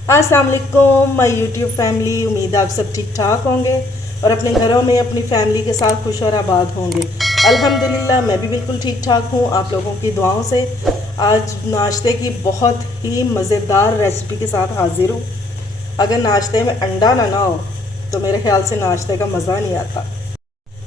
अस्सलाम वालेकुम my YouTube family. उम्मीद है आप सब ठीक ठाक होंगे और अपने घरों में अपनी फैमिली के साथ खुश और आबाद होंगे। अल्हम्दुलिल्लाह मैं भी बिल्कुल ठीक ठाक हूँ, आप लोगों की दुआओं से। आज नाश्ते की बहुत ही मज़ेदार रेसिपी के साथ हाज़िर हूँ। अगर नाश्ते में अंडा ना हो तो मेरे ख्याल से नाश्ते का मज़ा नहीं आता।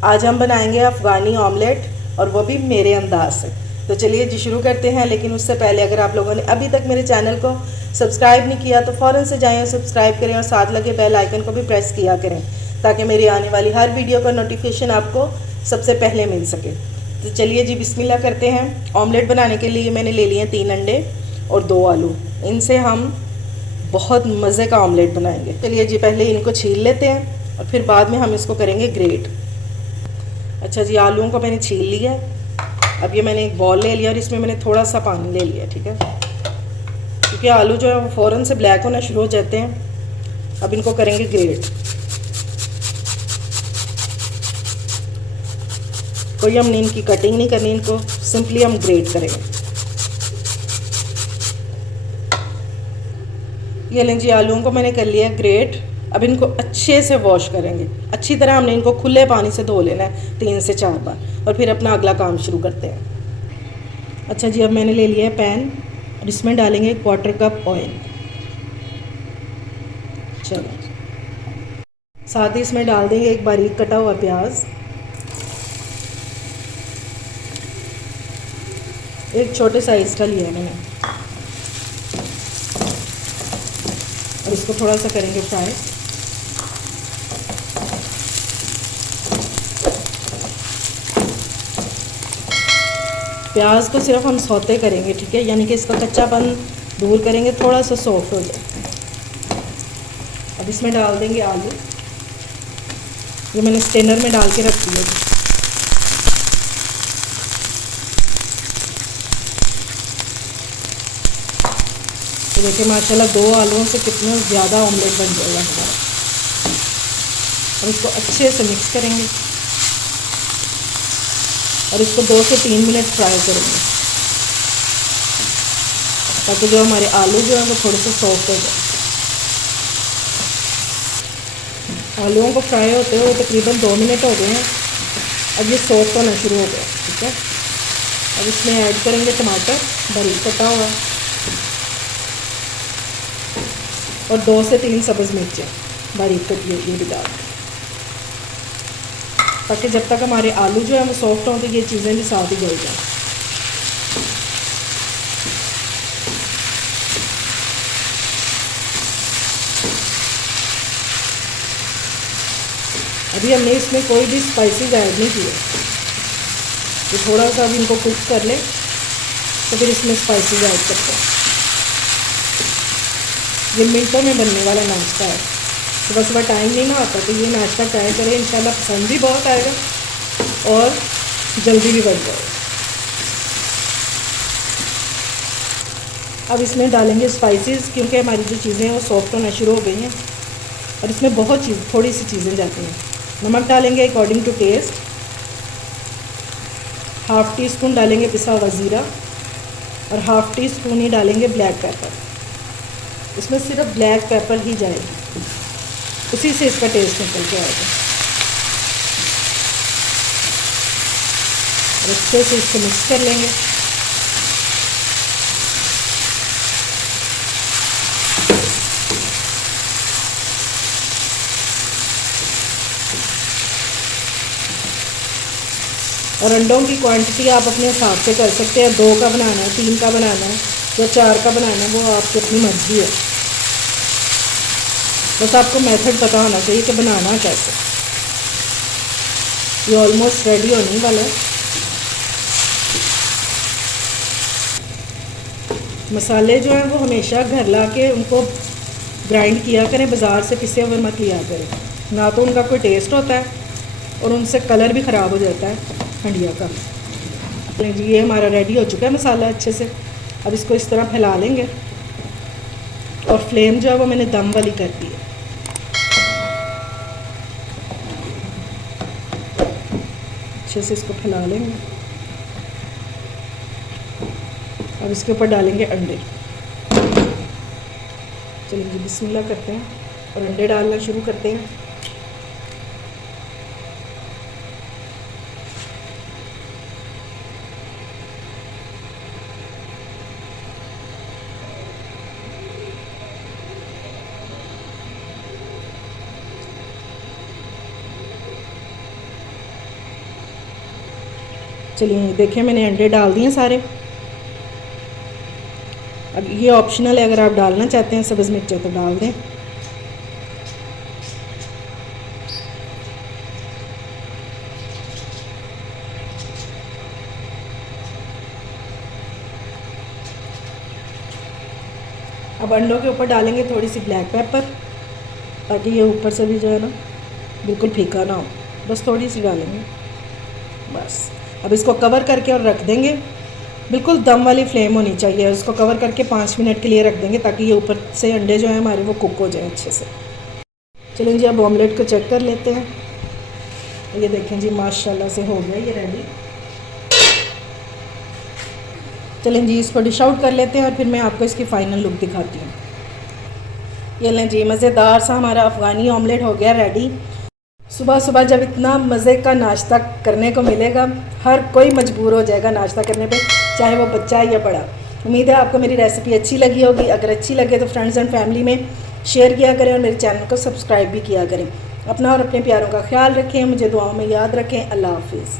आज हम बनाएंगे अफ़गानी ऑमलेट और वो भी मेरे अंदाज से। तो चलिए जी शुरू करते हैं। लेकिन उससे पहले अगर आप लोगों ने अभी तक मेरे चैनल को सब्सक्राइब नहीं किया तो फ़ौरन से जाएं और सब्सक्राइब करें और साथ लगे बेल आइकन को भी प्रेस किया करें ताकि मेरी आने वाली हर वीडियो का नोटिफिकेशन आपको सबसे पहले मिल सके। तो चलिए जी बिस्मिल्लाह करते हैं। ऑमलेट बनाने के लिए मैंने ले लिए 3 अंडे और 2 आलू। इनसे हम बहुत मज़े का ऑमलेट बनाएंगे। चलिए जी पहले इनको छील लेते हैं और फिर बाद में हम इसको करेंगे ग्रेट। अच्छा जी, आलूओं को मैंने छील लिया। अब ये मैंने एक बॉल ले लिया और इसमें मैंने थोड़ा सा पानी ले लिया, ठीक है, क्योंकि आलू जो है वो फ़ौरन से ब्लैक होना शुरू हो जाते हैं। अब इनको करेंगे ग्रेट। कोई हमने इनकी कटिंग नहीं करनी, इनको सिंपली हम ग्रेट करेंगे। ये लें जी, आलूओं को मैंने कर लिया ग्रेट। अब इनको अच्छे से वॉश करेंगे। अच्छी तरह हमने इनको खुले पानी से धो लेना है 3 से 4 बार और फिर अपना अगला काम शुरू करते हैं। अच्छा जी, अब मैंने ले लिया है पैन और इसमें डालेंगे 1/4 कप ऑयल। चलो, साथ ही इसमें डाल देंगे एक बारीक कटा हुआ प्याज, एक छोटे साइज़ का लिया है मैंने, और इसको थोड़ा सा करेंगे फ्राई। प्याज को सिर्फ हम सौते करेंगे, ठीक है, यानी कि इसका कच्चापन दूर करेंगे, थोड़ा सा सॉफ्ट हो जाए। अब इसमें डाल देंगे आलू। ये मैंने स्टेनर में डाल के रख दिए। तो देखिए माशाल्लाह 2 आलूओं से कितना ज़्यादा ऑमलेट बन जाएगा हमारा। अब इसको अच्छे से मिक्स करेंगे और इसको 2 से 3 मिनट फ्राई करेंगे ताकि जो हमारे आलू जो हैं वो थोड़े से सॉफ्ट हो जाए। आलूओं को फ्राई होते हुए तकरीबन 2 मिनट हो गए हैं। अब ये सॉफ्ट होना शुरू हो गया, ठीक है। अब इसमें ऐड करेंगे टमाटर बारीक कटा हुआ और 2 से 3 सब्ज़ मिर्चें बारीक कटी हुई भी डाल, ताकि जब तक हमारे आलू जो है वो सॉफ्ट हों तो ये चीज़ें भी साथ ही गल जाएँ। अभी हमने इसमें कोई भी स्पाइसेस ऐड नहीं किए, तो थोड़ा सा अभी इनको कुक कर लें तो फिर इसमें स्पाइसेस ऐड करते हैं। ये मिनटों में बनने वाला नाश्ता है। सुबह सुबह टाइम नहीं ना आता तो ये नाश्ता ट्राई करें, इंशाल्लाह पसंद भी बहुत आएगा और जल्दी भी बन जाएगा। अब इसमें डालेंगे स्पाइसेस, क्योंकि हमारी जो चीज़ें हैं वो सॉफ्ट होना शुरू हो गई हैं और इसमें बहुत थोड़ी सी चीज़ें जाती हैं। नमक डालेंगे अकॉर्डिंग टू टेस्ट। 1/2 टीस्पून डालेंगे पिसा हुआ ज़ीरा और 1/2 टीस्पून ही डालेंगे ब्लैक पेपर। इसमें सिर्फ ब्लैक पेपर ही जाएगी, उसी से इसका टेस्ट निकल के आएगा। और अच्छे से इसको मिक्स कर लेंगे। और अंडों की क्वांटिटी आप अपने हिसाब से कर सकते हैं। 2 का बनाना है, 3 का बनाना है या 4 का बनाना है, वो आपकी अपनी मर्ज़ी है। बस आपको मेथड पता होना चाहिए कि बनाना कैसे। ये ऑलमोस्ट रेडी होने वाला है। मसाले जो हैं वो हमेशा घर ला के उनको ग्राइंड किया करें, बाज़ार से पिसे हुए मत लिया करें, ना तो उनका कोई टेस्ट होता है और उनसे कलर भी ख़राब हो जाता है हंडिया का। जी ये हमारा रेडी हो चुका है मसाला अच्छे से। अब इसको इस तरह फैला लेंगे और फ्लेम जो है वो मैंने दम वाली कर दी है। अच्छे से इसको फैला लेंगे। अब इसके ऊपर डालेंगे अंडे। चलिए जी बिस्मिल्लाह करते हैं और अंडे डालना शुरू करते हैं। चलिए देखें मैंने अंडे डाल दिए सारे। अब ये ऑप्शनल है, अगर आप डालना चाहते हैं सब्ज़ मिर्चें तो डाल दें। अब अंडों के ऊपर डालेंगे थोड़ी सी ब्लैक पेपर, ताकि ये ऊपर से भी जो है ना बिल्कुल फीका ना हो, बस थोड़ी सी डालेंगे बस। अब इसको कवर करके और रख देंगे, बिल्कुल दम वाली फ्लेम होनी चाहिए। इसको कवर करके 5 मिनट के लिए रख देंगे ताकि ये ऊपर से अंडे जो हैं हमारे वो कुक हो जाए अच्छे से। चलें जी अब ऑमलेट को चेक कर लेते हैं। ये देखें जी माशाल्लाह से हो गया ये रेडी। चलें जी इसको डिश आउट कर लेते हैं और फिर मैं आपको इसकी फ़ाइनल लुक दिखाती हूँ। ये लें जी मज़ेदार सा हमारा अफ़गानी ऑमलेट हो गया रेडी। सुबह सुबह जब इतना मज़े का नाश्ता करने को मिलेगा, हर कोई मजबूर हो जाएगा नाश्ता करने पे, चाहे वो बच्चा या बड़ा। उम्मीद है आपको मेरी रेसिपी अच्छी लगी होगी। अगर अच्छी लगे तो फ्रेंड्स एंड फैमिली में शेयर किया करें और मेरे चैनल को सब्सक्राइब भी किया करें। अपना और अपने प्यारों का ख्याल रखें, मुझे दुआओं में याद रखें। अल्लाह हाफिज़।